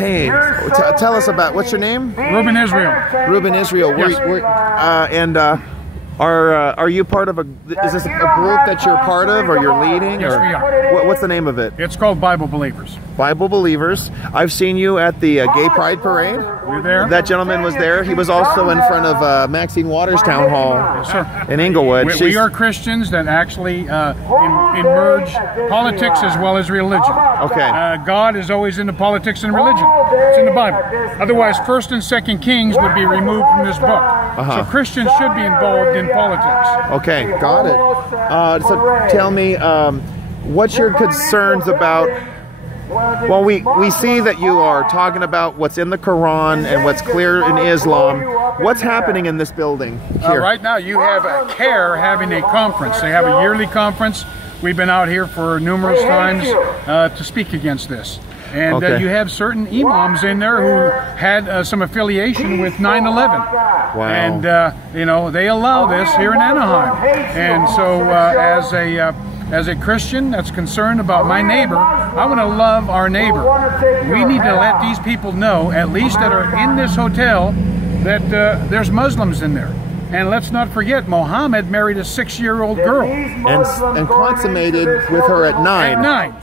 Hey, tell us about, what's your name? Ruben Israel. Ruben Israel. Yes. Are you part of is this a group that you're part of or you're leading? Yes, or, we are. What's the name of it? It's called Bible Believers. Bible Believers. I've seen you at the Gay Pride Parade. We're there. That gentleman was there. He was also in front of Maxine Waters' town hall in Inglewood. We are Christians that actually emerge politics as well as religion. Okay. God is always into politics and religion. It's in the Bible. Otherwise, 1st and 2nd Kings would be removed from this book. So Christians should be involved in politics. Okay, got it. So tell me, what's your concerns about? Well, we see that you are talking about what's in the Quran and what's clear in Islam. What's happening in this building here? Right now, you have CARE having a conference. They have a yearly conference. We've been out here for numerous times to speak against this. And you have certain imams in there who had some affiliation with 9/11. Wow. And, you know, they allow this here in Anaheim. And so as a Christian that's concerned about my neighbor, I want to love our neighbor. We need to let these people know, at least that are in this hotel, that there's Muslims in there. And let's not forget, Muhammad married a 6-year-old girl. And consummated with her at 9. At 9.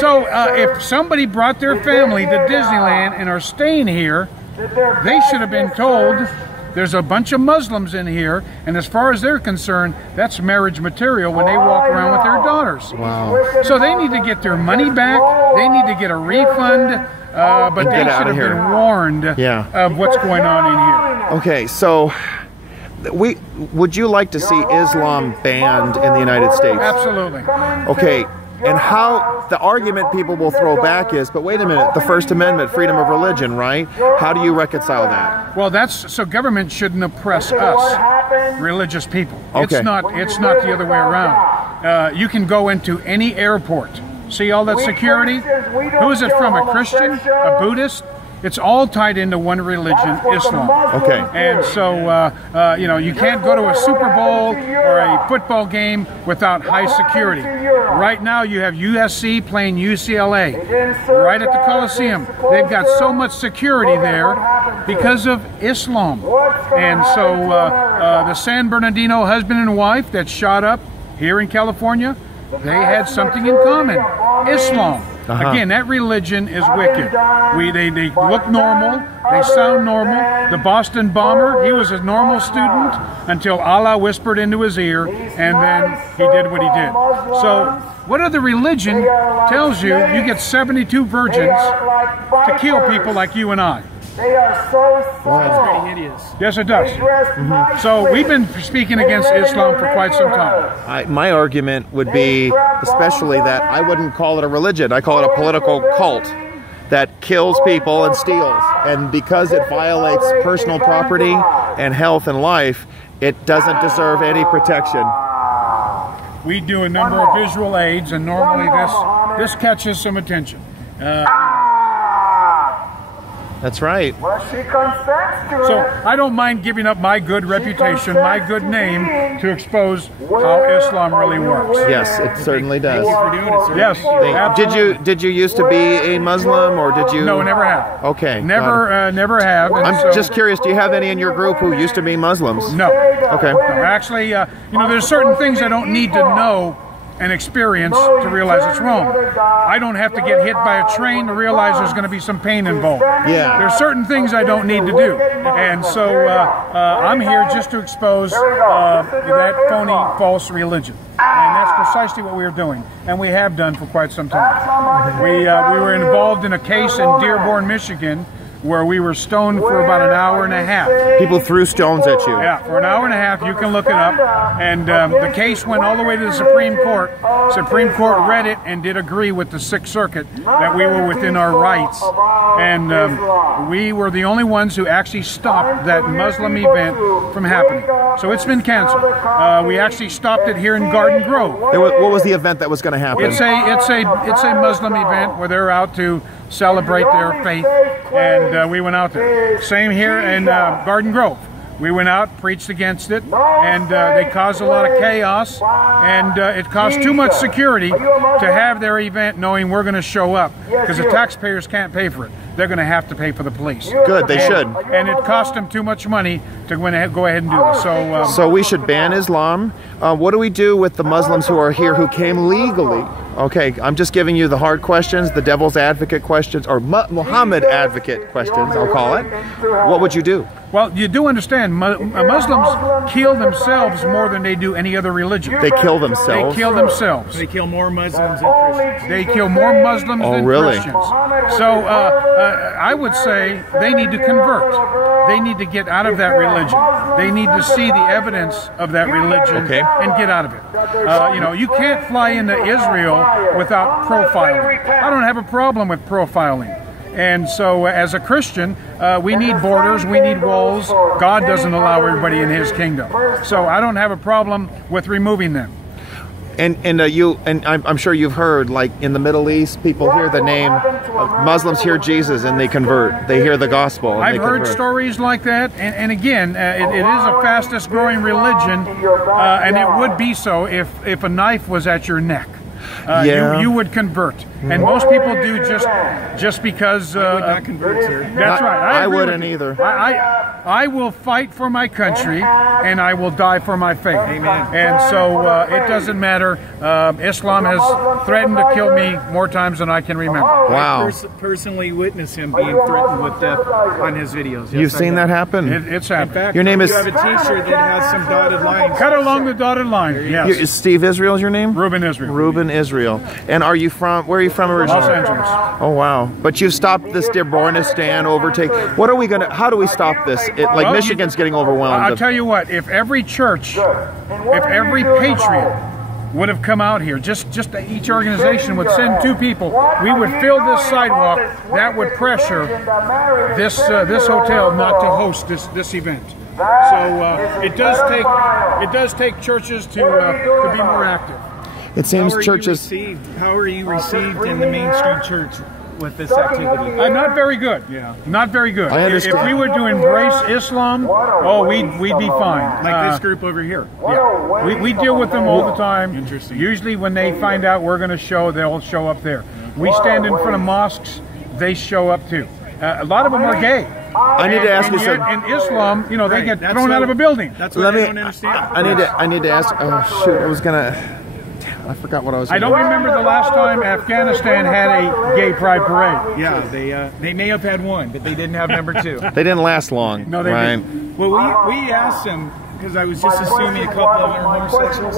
So if somebody brought their family to Disneyland and are staying here, they should have been told there's a bunch of Muslims in here, and as far as they're concerned, that's marriage material when they walk around with their daughters. Wow. So they need to get their money back, they need to get a refund, but they should have been warned of what's going on in here. Okay, so would you like to see Islam banned in the United States? Absolutely. Okay, and how the argument people will throw back is, but wait a minute, the First Amendment, freedom of religion, right? How do you reconcile that? Well, so government shouldn't oppress us, religious people. Okay. It's not the other way around. You can go into any airport, see all that security. Who is it from? A Christian? A Buddhist? It's all tied into one religion, Islam. Okay. And so, you know, you can't go to a Super Bowl or a football game without high security. Right now, you have USC playing UCLA right at the Coliseum. They've got so much security there because of Islam. And so, the San Bernardino husband and wife that shot up here in California, they had something in common: Islam. Again, that religion is wicked. They look normal, they sound normal. The Boston bomber, he was a normal student until Allah whispered into his ear, and then he did what he did. So, what other religion tells you you get 72 virgins to kill people like you and I? They are so That's pretty hideous. Yes, it does. So we've been speaking against Islam for quite some time. My argument would be, especially, that I wouldn't call it a religion. I call it a political cult that kills people and steals. And because it violates personal property and health and life, it doesn't deserve any protection. We do a number of visual aids, and normally this catches some attention. That's right. Well, she consents to So it. I don't mind giving up my good reputation, my good name, to expose how Islam really works. Yes, it certainly does. Thank you for doing it, sir. Yes. Absolutely. Did you used to be a Muslim, or did you? No, never have. Okay. Never have. And I'm so, just curious, do you have any in your group who used to be Muslims? No. Okay. No, actually, you know, there's certain things I don't need to know and experience to realize it's wrong. I don't have to get hit by a train to realize there's going to be some pain involved. Yeah. There's certain things I don't need to do. And so I'm here just to expose that phony, false religion. And that's precisely what we are doing. And we have done for quite some time. We were involved in a case in Dearborn, Michigan, where we were stoned for about an hour and a half. People threw stones at you. Yeah, for an hour and a half. You can look it up. And the case went all the way to the Supreme Court. Supreme Court read it and did agree with the Sixth Circuit that we were within our rights. And we were the only ones who actually stopped that Muslim event from happening. So it's been canceled. We actually stopped it here in Garden Grove. What was the event that was going to happen? It's a Muslim event where they're out to celebrate their faith, and we went out there. Same here in Garden Grove. We went out, preached against it, and they caused a lot of chaos, and it cost too much security to have their event knowing we're going to show up, because the taxpayers can't pay for it. they're going to have to pay for the police. Good, they should. And it cost them too much money to go ahead and do this. So we should ban Islam. What do we do with the Muslims who are here who came legally? Okay, I'm just giving you the hard questions, the devil's advocate questions, or Muhammad advocate questions, I'll call it. What would you do? Well, you do understand, Muslims kill themselves more than they do any other religion. They kill themselves? They kill themselves. They kill more Muslims than Christians. They kill more Muslims than Christians. So I would say they need to convert. They need to get out of that religion. They need to see the evidence of that religion and get out of it. You know, you can't fly into Israel without profiling. I don't have a problem with profiling. And so as a Christian, we need borders, we need walls. God doesn't allow everybody in his kingdom. So I don't have a problem with removing them. And I'm sure you've heard, like in the Middle East, people hear the name, Muslims hear Jesus and they convert. They hear the gospel and I've heard stories like that, and again, it is the fastest growing religion, and it would be so if a knife was at your neck. You would convert, and most people do just because. I would not convert, sir. That's right. I wouldn't either. I will fight for my country, and I will die for my faith. Amen. And so it doesn't matter. Islam has threatened to kill me more times than I can remember. Wow. I personally witnessed him being threatened with death on his videos. Yes, You've seen that happen? It's happened. In fact, your name is. You have a T-shirt that has some dotted lines. Cut along the dotted line. Yes. Is Steve Israel your name? Ruben Israel. Ruben Israel. And are you from? Where are you from originally? Los Angeles. Oh wow! But you've stopped this Dearbornistan overtake. What are we gonna? How do we stop this? Like Michigan's getting overwhelmed. I'll tell you what. If every church, if every patriot would have come out here, just each organization would send 2 people, we would fill this sidewalk. That would pressure this hotel not to host this event. So it does take churches to be more active. It seems churches. How are you received in the mainstream church with this activity? Not very good. Yeah, not very good. I understand. If we were to embrace Islam, we'd be fine. Like this group over here. Yeah, we deal with them all the time. Interesting. Usually, when they find out we're going to show, they'll show up there. We stand in front of mosques; they show up too. A lot of them are gay. I need to ask you something. In Islam, you know, they get thrown out of a building. That's what I don't understand. I need to ask. Oh shoot! I was gonna. I forgot what I was. I don't remember the last time Afghanistan had a gay pride parade. Yeah, they may have had one, but they didn't have number 2. They didn't last long. No, they didn't. Well, we asked them, because I was just assuming a couple of them are homosexuals.